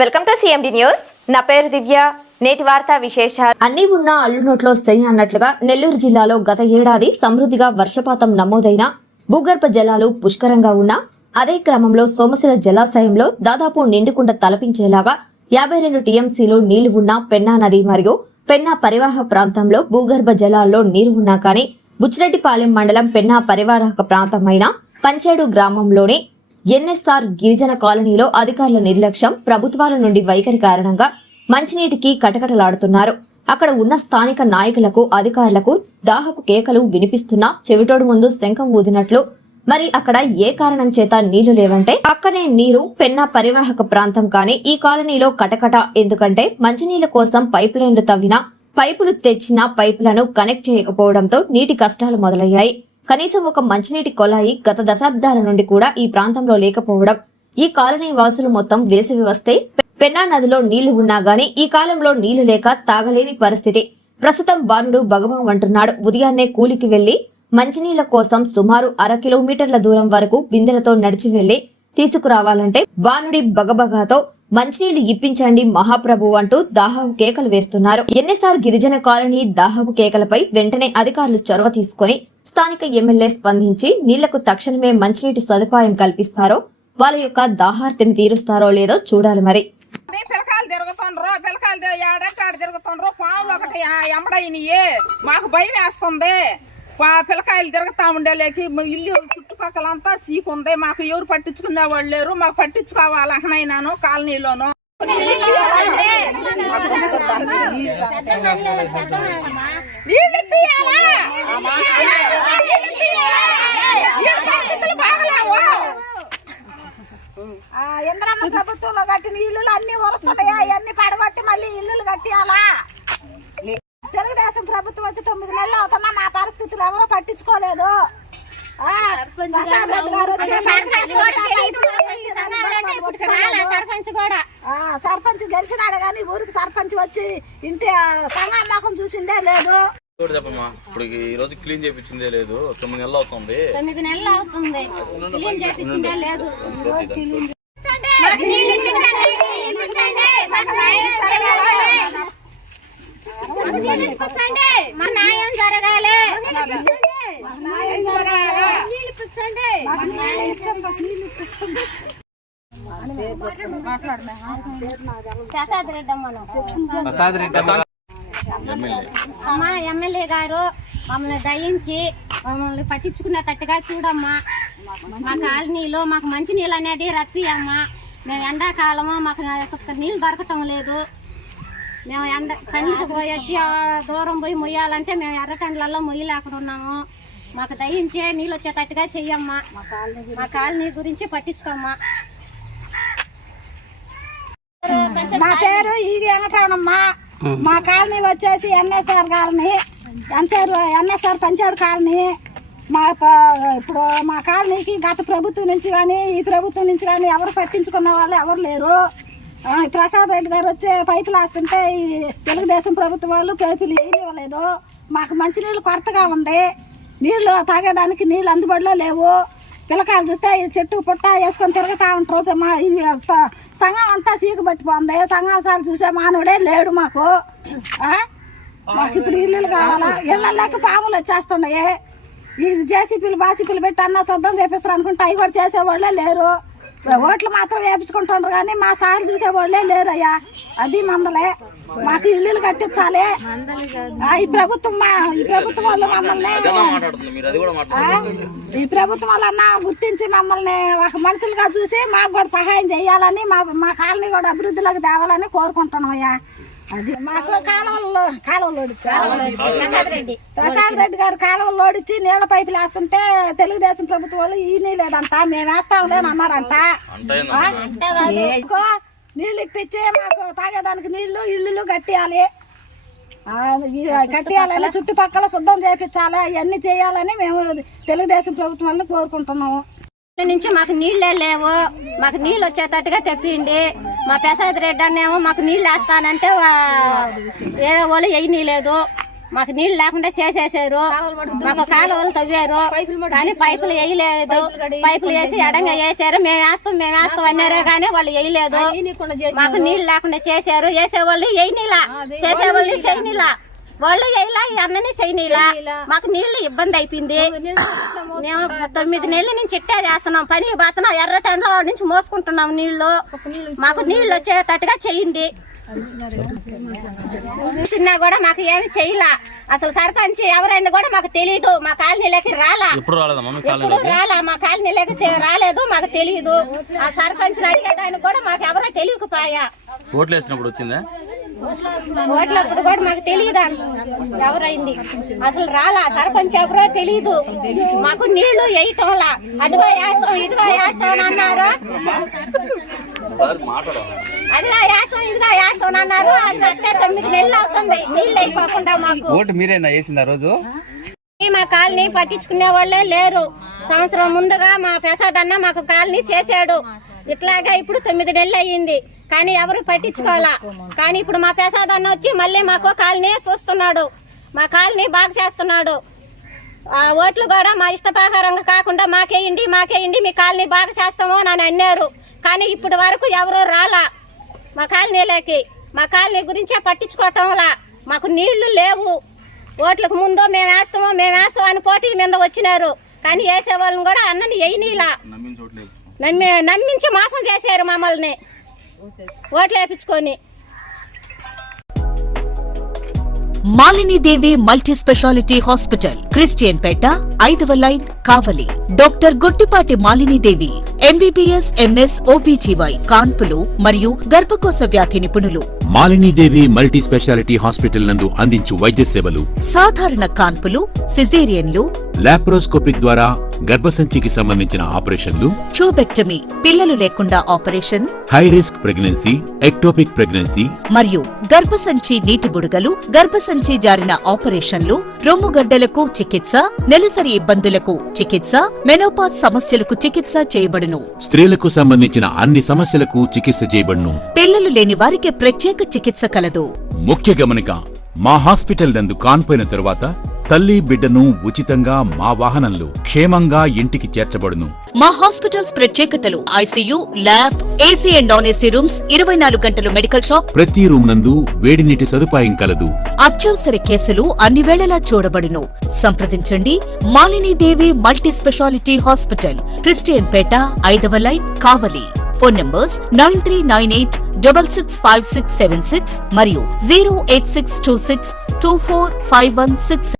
Welcome to CMD news. నా పేరు దివ్య. నేటి వార్తా విశేషాలు. అన్ని ఉన్న అల్లు నోట్లో చెయ్యి అన్నట్లుగా నెల్లూరు జిల్లాలో గత ఏడాది సమృద్ధిగా వర్షపాతం నమోదైన భూగర్భ జలాలు పుష్కరంగా ఉన్న అదే క్రమంలో సోమశిల జలాశయంలో దాదాపు నిండుకుండ తలపించేలాగా 52 టీఎంసీలు నీళ్లు ఉన్న పెన్నా నది మరియు పెన్నా పరివాహక ప్రాంతంలో భూగర్భ జలాల్లో నీరు ఉన్నా కానీ బుచ్చిరెడ్డిపాలెం మండలం పెన్నా పరివాహక ప్రాంతమైన పంచేడు గ్రామంలోని ఎన్ఎస్ఆర్ గిరిజన కాలనీలో అధికారుల నిర్లక్ష్యం, ప్రభుత్వాల నుండి వైఖరి కారణంగా మంచినీటికి కటకటలాడుతున్నారు. అక్కడ ఉన్న స్థానిక నాయకులకు, అధికారులకు దాహపు కేకలు వినిపిస్తున్నా చెవిటోడు ముందు శంఖం ఊదినట్లు. మరి అక్కడ ఏ కారణం చేత నీళ్లు లేవంటే పక్కనే నీరు పెన్నా పరివాహక ప్రాంతం కానీ ఈ కాలనీలో కటకట ఎందుకంటే మంచినీళ్ల కోసం పైప్ లైన్లు తవ్వినా పైపులు తెచ్చిన పైపులను కనెక్ట్ చేయకపోవడంతో నీటి కష్టాలు మొదలయ్యాయి. కనీసం ఒక మంచినీటి కొలాయి గత దశాబ్దాల నుండి కూడా ఈ ప్రాంతంలో లేకపోవడం, ఈ కాలనీ వాసులు మొత్తం వేసవి వస్తే పెన్నా నదిలో నీళ్లు ఉన్నా గానీ ఈ కాలంలో నీళ్లు లేక తాగలేని పరిస్థితి. ప్రస్తుతం బాణుడు భగవాన్ అంటున్నాడు. ఉదయాన్నే కూలికి వెళ్లి మంచినీళ్ల కోసం సుమారు 1/2 కిలోమీటర్ల దూరం వరకు బిందెలతో నడిచి వెళ్లి తీసుకురావాలంటే బాణుడి బగబగాతో మంచినీళ్లు ఇప్పించండి మహాప్రభు అంటూ దాహపు కేకలు వేస్తున్నారు. ఎన్ఎస్ఆర్ గిరిజన కాలనీ దాహపు కేకలపై వెంటనే అధికారులు చొరవ తీసుకుని స్థానిక ఎమ్మెల్యే స్పందించి నీళ్లకు తక్షణమే మంచినీటి సదుపాయం కల్పిస్తారో వాళ్ళ యొక్క దాహార్తిని తీరుస్తారో లేదో చూడాలి. మరి పిల్లకాయలు తిరుగుతుండ్రు పాములు ఒకటి ఎమ్మడైనయే మాకు భయం వేస్తుంది. పిల్లకాయలు తిరుగుతా ఉండేలేకి ఇల్లు చుట్టుపక్కలంతా సీకుంది. మాకు ఎవరు పట్టించుకునే వాళ్ళు లేరు. మాకు పట్టించుకోవాలన్నాను కాలనీలోను. ఇంద్రమ్మ ప్రభుత్వంలో కట్టిన ఇల్లులు అన్ని వరుస్తున్నాయా? అవన్నీ పడగొట్టి మళ్ళీ ఇల్లులు కట్టియాలా? తెలుగుదేశం ప్రభుత్వం వచ్చి 9 నెలలు అవుతున్నా మా పరిస్థితులు ఎవరో పట్టించుకోలేదు. సర్పంచ్ తెలిసినాడు కానీ ఊరికి సర్పంచ్ వచ్చి ఇంటి సంగమకం చూసిందే లేదు. ఇప్పుడు ఈ రోజు క్లీన్ చేయించిందే లేదు. 9 నెలలు అవుతుంది. 9 నెలలు అవుతుంది. క్లీన్ చేయించిందే లేదు. మా న్యాయం జరగాలి. అమ్మా ఎమ్మెల్యే గారు మమ్మల్ని దయించి మమ్మల్ని పట్టించుకునేటట్టుగా చూడమ్మా. మా కాలనీలో మాకు మంచి నీళ్ళు అనేది రప్పి అమ్మా. మేము ఎండాకాలము మాకు నీళ్ళు దొరకటం లేదు. మేము పనికి పోయి వచ్చి దూరం పోయి మొయ్యాలంటే మేము ఎర్రటండ్లలో మొయ్యలేకుండా ఉన్నాము. మాకు దయించే నీళ్ళు వచ్చేటట్టుగా చెయ్యమ్మా. మా కాలనీ గురించి పట్టించుకోమ్మా. నా పేరు ఈగి వెంకటరమణమ్మ. మా కాలనీ వచ్చేసి ఎన్ఎస్ఆర్ కాలనీ, ఎన్ఎస్ఆర్ పంచాడు కాలనీ. ఇప్పుడు మా కాలనీకి గత ప్రభుత్వం నుంచి కానీ ఈ ప్రభుత్వం నుంచి కానీ ఎవరు పట్టించుకున్న వాళ్ళు ఎవరు లేరు. ప్రసాద్ రెడ్డి గారు వచ్చే పైపులు వేస్తుంటే ఈ తెలుగుదేశం ప్రభుత్వం వాళ్ళు పైపులు వేయనివ్వలేదు. మాకు మంచినీళ్ళు కొరతగా ఉంది. నీళ్లు తాగేదానికి నీళ్ళు అందుబాటులో లేవు. పిల్లకాయలు చూస్తే ఈ చెట్టు పుట్ట వేసుకొని తిరుగుతూ ఉంటారు. మా సంఘం అంతా సీకు పట్టిపోతుంది. సంఘాసాలు చూసే మానవుడే లేడు మాకు. ఇప్పుడు ఇల్లులు కావాలా? ఇళ్ళకి పాములు వచ్చేస్తున్నాయి. ఈ జేసీపీలు బాసీపీలు పెట్టి అన్న శుద్ధం చేపిస్తారు అనుకుంటే అవి కూడా చేసేవాళ్ళే లేరు. ఓట్లు మాత్రం వేపించుకుంటున్నారు కానీ మా సార్లు చూసేవాళ్ళే లేరయ్యా. అది మందలే. మాకు ఇల్లులు కట్టించాలి. ఈ ప్రభుత్వం వాళ్ళు మమ్మల్ని గుర్తించి మమ్మల్ని ఒక మనుషులుగా చూసి మాకు కూడా సహాయం చేయాలని మా కాలనీ కూడా అభివృద్ధిలోకి తేవాలని కోరుకుంటున్నాం అయ్యా. అది మాకు కాలువలు ప్రసాద్ రెడ్డి గారు కాలువలు ఓడిచ్చి నీళ్ల పైపులు వేస్తుంటే తెలుగుదేశం ప్రభుత్వం వాళ్ళు ఈ నీళ్ళేదంట మేము వేస్తాం లేని అన్నారంట. నీళ్ళు ఇప్పించి మాకు తాగేదానికి నీళ్లు ఇల్లులు కట్టియాలి. కట్టియాలని చుట్టుపక్కల శుద్ధం చేయించాలి. అవన్నీ చేయాలని మేము తెలుగుదేశం ప్రభుత్వం వాళ్ళని కోరుకుంటున్నాము. నుంచి మాకు నీళ్ళే లేవు. మాకు నీళ్ళు వచ్చేటట్టుగా తెప్పిండి. మా ప్రసాద్ రెడ్డి అన్నేమో మాకు నీళ్ళు వేస్తానంటే ఏదో వాళ్ళు వేయనీలేదు. మాకు నీళ్లు లేకుండా చేసేసారు. మాకు కాలువలు తవ్వారు కానీ పైపులు వేయలేదు. పైపులు వేసి ఎడంగా వేసారు. మేము వేస్తాం అన్నారే కానీ వాళ్ళు వేయలేదు. మాకు నీళ్లు లేకుండా చేశారు. వేసేవాళ్ళు వేయనీలా, చేసేవాళ్ళు చేయనీలా. వాళ్ళు వేయలా, ఈ అన్నని చేయనీలా. మాకు నీళ్లు ఇబ్బంది అయిపోయింది. మేము 9 నెలల నుంచి ఇట్టే చేస్తున్నాం. పని పోతున్నాం, ఎర్ర టైంలో నుంచి మోసుకుంటున్నాం నీళ్లు. మాకు నీళ్లు వచ్చేటట్టుగా చెయ్యండి. చిన్న కూడా మాకు ఏమి చెయ్యలా. అసలు సర్పంచ్ ఎవరైంది కూడా మాకు తెలియదు. మా కాలనీలోకి రాలా, ఎప్పుడు రాలా. మా కాలనీలోకి రాలేదు, మాకు తెలియదు. ఆ సర్పంచ్ అడిగేదానికి కూడా మాకు ఎవరో తెలియకపోయా. ఓట్లు వేసినప్పుడు వచ్చిందా? ఓట్లప్పుడు కూడా మాకు తెలియదు ఎవరైంది. అసలు రాలా, సర్పంచ్ ఎవరో తెలియదు. మాకు నీళ్లు వేయటంలా. అదిగో వేస్తాం, ఇదిగో వేస్తాం అన్నారు. అదిగా వేస్తాం, ఇదిగా వేస్తాం అన్నారు. అంటే 9 నెలలు అవుతుంది నీళ్ళు అయిపోకుండా. మాకు ఓటు మీరేనా వేసింది ఆ రోజు? మా కాలనీ పట్టించుకునే వాళ్ళే లేరు. సంవత్సరం ముందుగా మా ప్రసాద్ అన్న మాకు కాలనీ చేశాడు. ఇట్లాగా ఇప్పుడు 9 నెలలు అయ్యింది కానీ ఎవరు పట్టించుకోవాలా. కానీ ఇప్పుడు మా ప్రసాద్ అన్న వచ్చి మళ్ళీ మాకు కాలనీ చూస్తున్నాడు. మా కాలనీ బాగా చేస్తున్నాడు. ఓట్లు కూడా మా ఇష్ట ప్రకారంగా కాకుండా మాకేయండి మీ కాలనీ బాగా చేస్తాము అని అన్నారు. కానీ ఇప్పటి వరకు ఎవరు రాలా మా కాలనీలోకి. మా కాలనీ గురించే పట్టించుకోవటంలా. మాకు నీళ్లు లేవు. ఓట్లకు ముందు మేము వేస్తాం అని పోటీ మీద వచ్చినారు. కానీ వేసే వాళ్ళని కూడా అన్నని వేయనీలా. నమ్మించి మోసం చేశారు మమ్మల్ని ఓట్లు వేయించుకొని. Malinidevi multi speciality hospital, Christian Peta, 5వ line, Kavali. Doctor Gottipati Malinidevi, MBBS, MS, OBGY, కాన్పులు మరియు గర్భకోశ వ్యాధి నిపుణులు. మాలినీదేవి మల్టీ స్పెషాలిటీ హాస్పిటల్ నందు అందించు వైద్య సేవలు: సాధారణ కాన్పులు, సిజేరియన్లు, లాప్రోస్కోపిక్ ద్వారా గర్భసంచికి సంబంధించిన ఆపరేషన్లు, ట్యూబెక్టమీ, పిల్లలు లేకుండా operation, high risk pregnancy, ectopic pregnancy మరియు గర్భసంచి నీటి బుడగలు, గర్భసంచి జారిన ఆపరేషన్లు, రొమ్ముగడ్డలకు చికిత్స, నెలసరి ఇబ్బందులకు చికిత్స, మెనోపాజ్ సమస్యలకు చికిత్స చేయబడును. స్త్రీలకు సంబంధించిన అన్ని సమస్యలకు చికిత్స చేయబడును. పిల్లలు లేని వారికి ప్రత్యేక చికిత్స కలదు. ముఖ్య గమనిక: మా హాస్పిటల్ నందు కాన్పోయిన తరువాత తల్లి బిడ్డను ఉచితంగా మా వాహనంలో క్షేమంగా ఇంటికి చేర్చబడును. మా హాస్పిటల్స్ ప్రత్యేకతలు: ICU, lab, AC and non AC rooms, 24 గంటలు మెడికల్ షాప్, ప్రతి రూమ్ నందు వేడి నీటి సదుపాయం కలదు. అత్యవసర కేసులు అన్ని వేళలా చూడబడును. సంప్రదించండి Malinidevi multi speciality hospital, Christian Peta, 5వ లైన్, కావలి. ఫోన్ నంబర్స్ 9398665676 మరియు 08626245166.